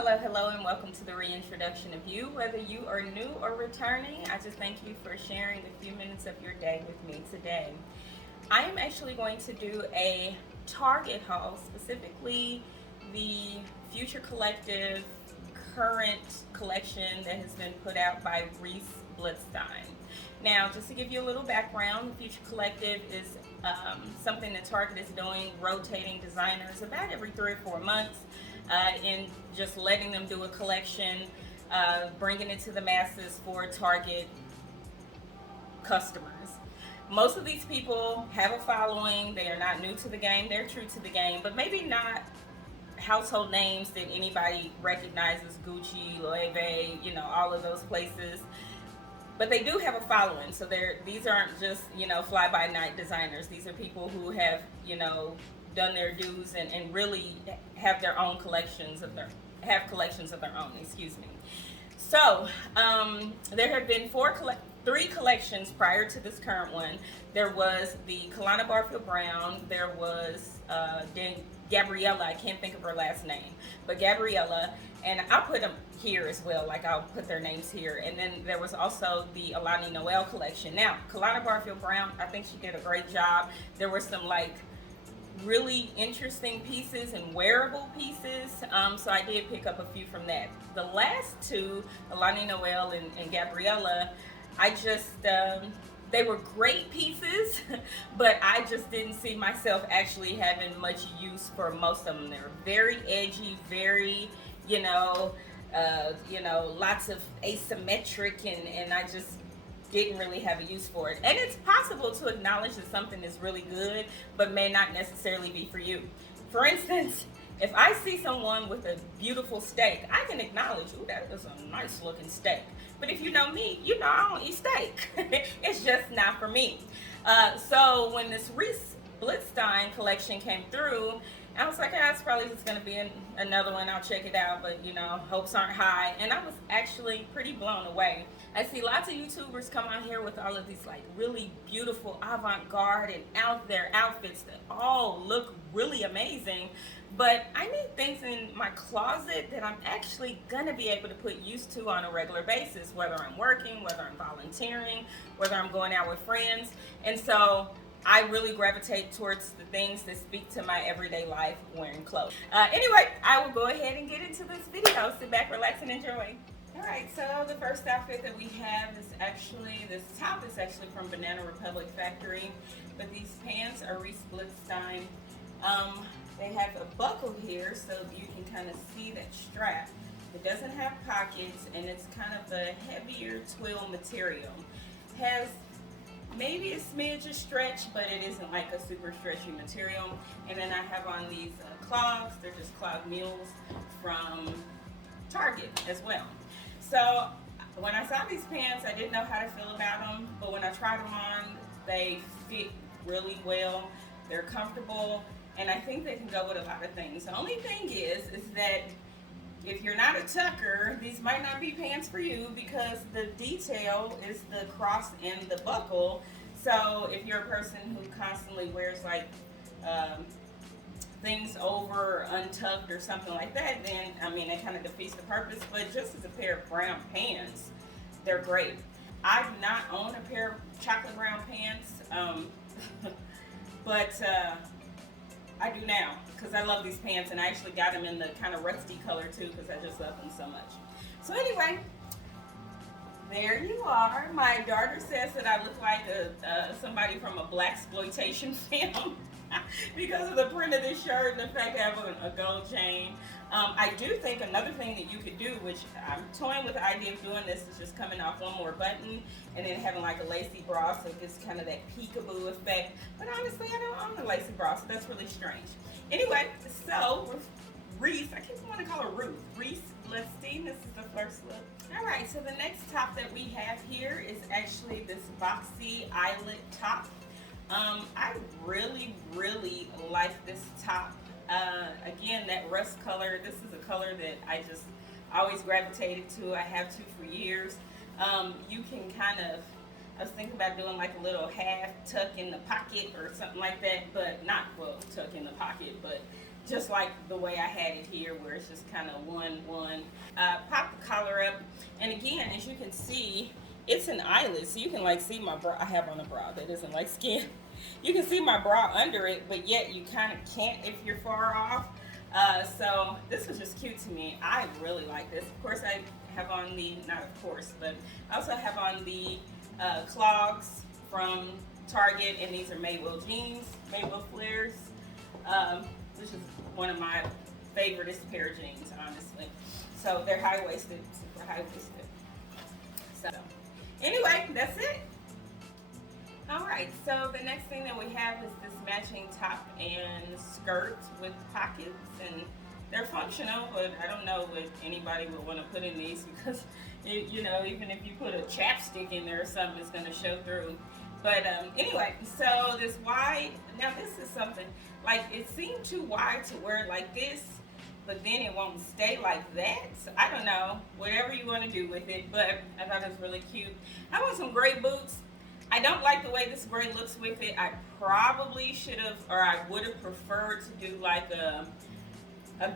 Hello, and welcome to the reintroduction of you. Whether you are new or returning, I just thank you for sharing a few minutes of your day with me today. I am actually going to do a Target haul, specifically the Future Collective current collection that has been put out by Reese Blutstein. Now, just to give you a little background, the Future Collective is something that Target is doing, rotating designers about every 3 or 4 months, and just letting them do a collection, bringing it to the masses for Target customers. Most of these people have a following. They are not new to the game. They're true to the game, but maybe not household names that anybody recognizes, Gucci, Loewe, all of those places. But they do have a following, so these aren't just fly by night designers. These are people who have done their dues and really have their own collections of their own. Excuse me. So there have been three collections prior to this current one. There was the Kalana Barfield Brown. There was Gabriella. I can't think of her last name, but Gabriella, and I'll put them here as well. Like, I'll put their names here. And then there was also the Alani Noel collection. Now, Kalana Barfield Brown, I think she did a great job. There were some really interesting pieces and wearable pieces, so I did pick up a few from that. The last two, Alani Noel and Gabriella, I just they were great pieces, but I just didn't see myself actually having much use for most of them. They're very edgy, very lots of asymmetric, and I just didn't really have a use for it. And it's possible to acknowledge that something is really good, but may not necessarily be for you. For instance, if I see someone with a beautiful steak, I can acknowledge, ooh, that is a nice looking steak. But if you know me, I don't eat steak. It's just not for me. So when this Reese Blutstein collection came through, I was like, it's probably just going to be another one. I'll check it out, but hopes aren't high. And I was actually pretty blown away. I see lots of YouTubers come on here with all of these really beautiful avant-garde and out there outfits that all look really amazing. But I need things in my closet that I'm actually gonna be able to put use to on a regular basis, whether I'm working, whether I'm volunteering, whether I'm going out with friends. And so I really gravitate towards the things that speak to my everyday life wearing clothes. Anyway, I will go ahead and get into this video. Sit back, relax, and enjoy. Alright, so the first outfit that we have is this top is actually from Banana Republic Factory, but these pants are Reese Blutstein. They have a buckle here so you can kind of see that strap. It doesn't have pockets, and it's kind of a heavier twill material. Has maybe a smidge of stretch, but it isn't like a super stretchy material. And then I have on these clogs. They're just clog mules from Target as well. So when I saw these pants, I didn't know how to feel about them, but when I tried them on, they fit really well. They're comfortable, and I think they can go with a lot of things. The only thing is that if you're not a tucker, these might not be pants for you, because the detail is the cross and the buckle. So if you're a person who constantly wears things over or untucked or something like that, then it kind of defeats the purpose. But just as a pair of brown pants, they're great. I do not own a pair of chocolate brown pants, but I do now, because I love these pants, and I actually got them in the kind of rusty color too, because I just love them so much. So anyway, there you are. My daughter says that I look like somebody from a blaxploitation film because of the print of this shirt and the fact that I have a gold chain. I do think another thing that you could do, which I'm toying with the idea of doing this, is just coming off one more button and then having like a lacy bra, so it gets kind of that peekaboo effect. But honestly, I don't own a lacy bra, so that's really strange. Anyway, so with Reese, I keep wanting to call her Ruth. Reese Blutstein, this is the first look. Alright, so the next top that we have here is actually this boxy eyelet top. I really, really like this top. Again, that rust color, this is a color that I just always gravitated to. I have to for years. You can kind of, I was thinking about doing like a little half tuck in the pocket or something like that, but not, well, tuck in the pocket, but just like the way I had it here, where it's just kind of one. Pop the collar up, and again, as you can see, it's an eyelet, so you can like see my bra. I have on a bra that isn't like skin. You can see my bra under it, but yet you kind of can't if you're far off. So this was just cute to me. I really like this. Of course, I have on the, not of course, but I also have on the clogs from Target, and these are Maywell jeans, Maywell flares, which is one of my favoriteest pair of jeans, honestly. So they're high-waisted, super high-waisted. So anyway, that's it. All right, so the next thing that we have is this matching top and skirt with pockets, and they're functional, but I don't know what anybody would want to put in these because, you know, even if you put a chapstick in there or something, it's going to show through. But anyway, so this wide, now this is something, like it seemed too wide to wear it like this, but then it won't stay like that. So I don't know, whatever you want to do with it, but I thought it was really cute. I want some gray boots. I don't like the way this gray looks with it. I probably should have, or I would have preferred to do like a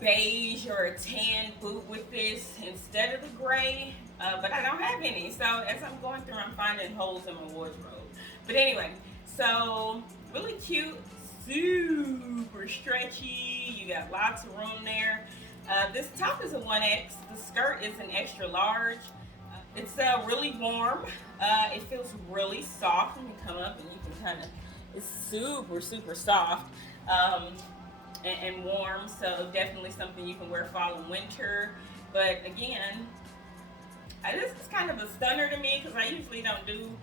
beige or a tan boot with this instead of the gray, but I don't have any. So as I'm going through, I'm finding holes in my wardrobe. But anyway, so really cute, super stretchy. You got lots of room there. This top is a 1X. The skirt is an extra large. It's really warm. It feels really soft when you come up, and you can kind of, it's super soft and warm. So definitely something you can wear fall and winter. But again, this is kind of a stunner to me because I usually don't do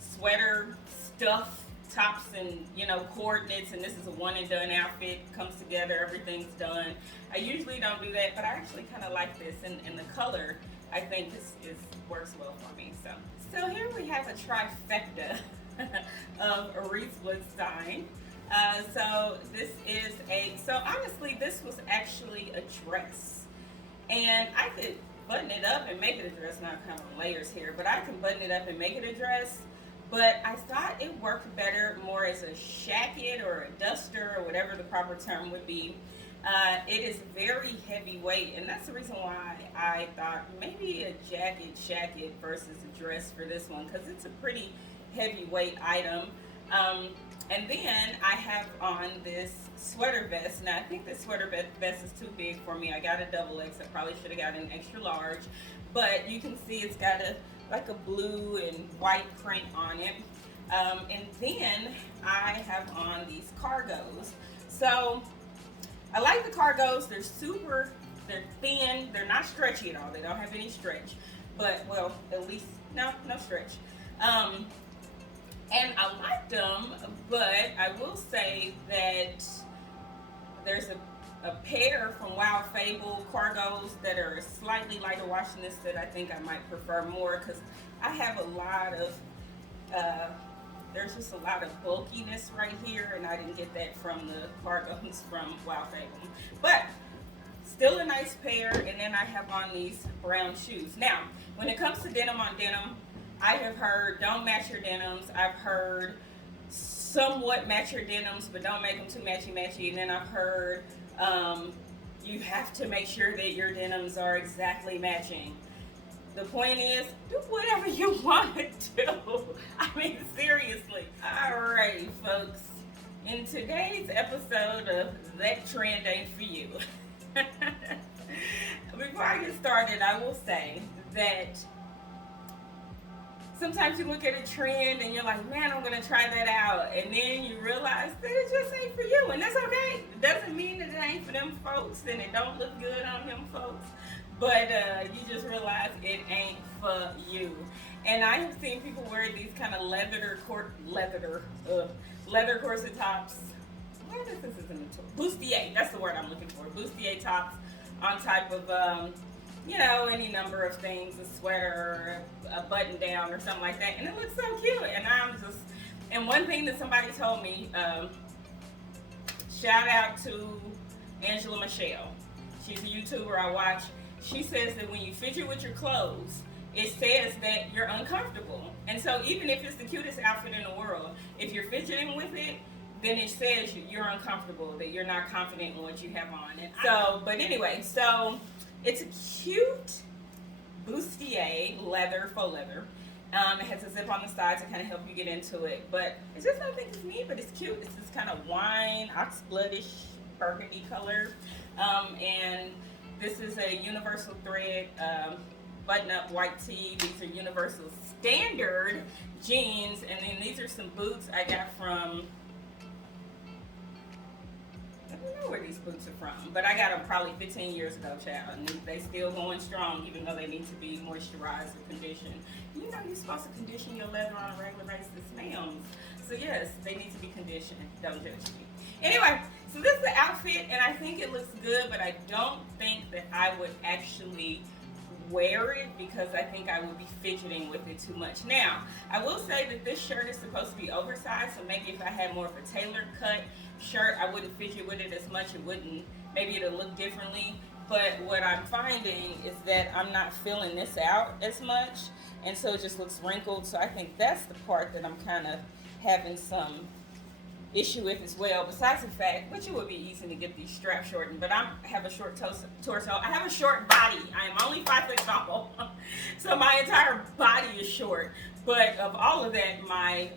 sweater stuff, tops and, you know, coordinates, and this is a one and done outfit, comes together, everything's done. I usually don't do that, but I actually kind of like this, and the color I think is works well for me. So here we have a trifecta of Reese Blutstein. So this is so honestly this was actually a dress, and I could button it up and make it a dress. Now I'm kind of on layers here, but I can button it up and make it a dress. But I thought it worked better more as a shacket or a duster or whatever the proper term would be. It is very heavyweight, and that's the reason why I thought maybe a shacket versus a dress for this one, because it's a pretty heavyweight item. And then I have on this sweater vest. Now I think this sweater vest is too big for me. I got a double X. I probably should have got an extra large, but you can see it's got like a blue and white print on it. And then I have on these cargos. So I like the cargos. They're thin. They're not stretchy at all. They don't have any stretch. But, well, at least, no stretch. And I like them, but I will say that there's a pair from Wild Fable cargos that are slightly lighter wash than this that I think I might prefer more, because I have a lot of, there's just a lot of bulkiness right here, and I didn't get that from the cargos from Wild Fable. But still a nice pair, and then I have on these brown shoes. Now, when it comes to denim on denim, I have heard don't match your denims. I've heard somewhat match your denims, but don't make them too matchy-matchy. And then I've heard you have to make sure that your denims are exactly matching. The point is, do whatever you want to do. I mean, seriously. Alrighty, folks. In today's episode of That Trend Ain't For You, before I get started, I will say that sometimes you look at a trend and you're like, man, I'm going to try that out. And then you realize that it just ain't for you. And that's okay. It doesn't mean that it ain't for them folks and it don't look good on them folks. But you just realize it ain't for you. And I have seen people wear these kind of leather corset tops. Where is this in the bustier? That's the word I'm looking for. Bustier tops on type of you know, any number of things, a sweater, a button down or something like that. And it looks so cute. And and one thing that somebody told me, shout out to Angela Michelle. She's a YouTuber I watch. She says that when you fidget with your clothes, it says that you're uncomfortable. And so even if it's the cutest outfit in the world, if you're fidgeting with it, then it says you're uncomfortable, that you're not confident in what you have on. And so, but anyway, so it's a cute bustier leather, faux leather. It has a zip on the side to kind of help you get into it, but it's just, I don't think it's neat, but it's cute. It's this kind of wine, oxbloodish, burgundy color, and this is a universal thread button-up white tee. These are universal standard jeans, and then these are some boots I got from, I don't know where these boots are from, but I got them probably 15 years ago, child, and they still going strong, even though they need to be moisturized or conditioned. You know you're supposed to condition your leather on a regular basis, ma'am. So yes, they need to be conditioned. Don't judge me. Anyway, so this is the outfit, and I think it looks good, but I don't think that I would actually wear it because I think I would be fidgeting with it too much. Now, I will say that this shirt is supposed to be oversized, so maybe if I had more of a tailored cut shirt, I wouldn't fidget with it as much. It wouldn't, maybe it'll look differently. But what I'm finding is that I'm not filling this out as much, and so it just looks wrinkled. So I think that's the part that I'm kind of having some issue with as well, besides the fact, which it would be easy to get these straps shortened, but I have a short torso. I have a short body. I am only 5 foot tall, so my entire body is short. But of all of that, my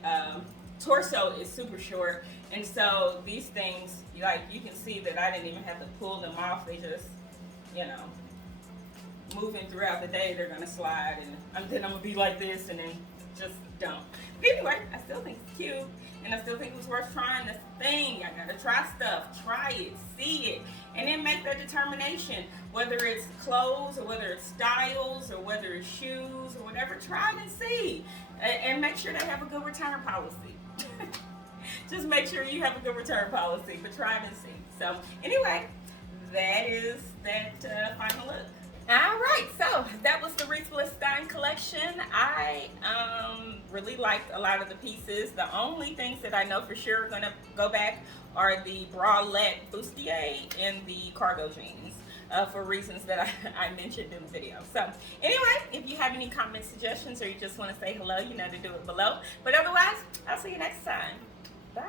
torso is super short, and so these things, like, you can see that I didn't even have to pull them off. They just, you know, moving throughout the day, they're gonna slide, and then I'm gonna be like this, and then just don't. But anyway, I still think it's cute, and I still think it was worth trying. That's the thing. I gotta try stuff, try it, see it, and then make that determination. Whether it's clothes, or whether it's styles, or whether it's shoes, or whatever, try it and see. And make sure they have a good return policy. Just make sure you have a good return policy, but try it and see. So anyway, that is that final look. All right, so that was the Reese Blutstein collection. I really liked a lot of the pieces. The only things that I know for sure are going to go back are the bralette bustier and the cargo jeans for reasons that I mentioned in the video. So anyway, if you have any comments, suggestions, or you just want to say hello, you know to do it below. But otherwise, I'll see you next time. Bye.